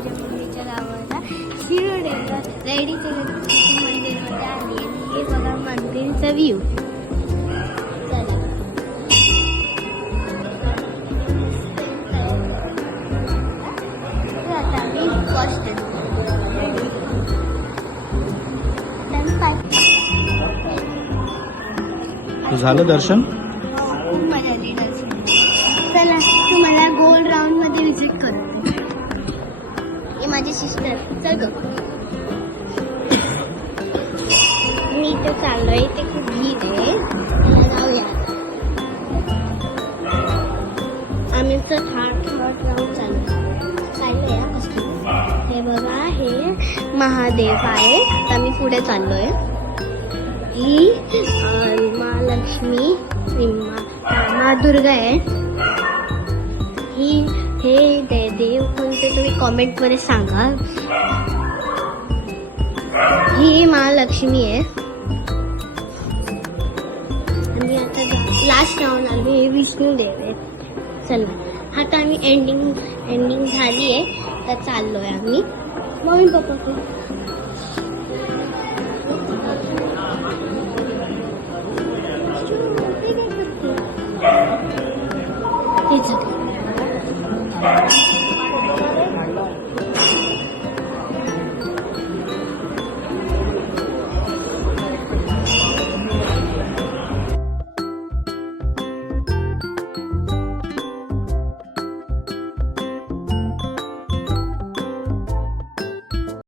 माझ्या मम्मीच्या गावाला शिरोडेला रेडीच्या गणपतीच्या मंदिरमध्ये आली आणि हे बघा मंदिरचा व्ह्यू. चला आता मी फर्स्ट झालं दर्शन? खूप मजा आली दर्शन. चला तुम्हाला गोल राऊंड मध्ये विजिट करते. हे माझी सिस्टर. चल ग. मी इथे चाललोय. इथे खूप भीड आहे. चला जाऊया. आम्हीचं थाट राऊंड चाललोय. हे बघा हे महादेव आहे. आता मी पुढे चाललोय. ही महालक्ष्मी माँ दुर्गा आहे. हे देव कोणते तुम्ही कॉमेंट मध्ये सांगा. ही महालक्ष्मी आहे. आणि आता लास्ट राऊंड आलो. हे विष्णू देव आहे. चला आता आम्ही एंडिंग झाली आहे तर चाललोय आम्ही. Mummy papa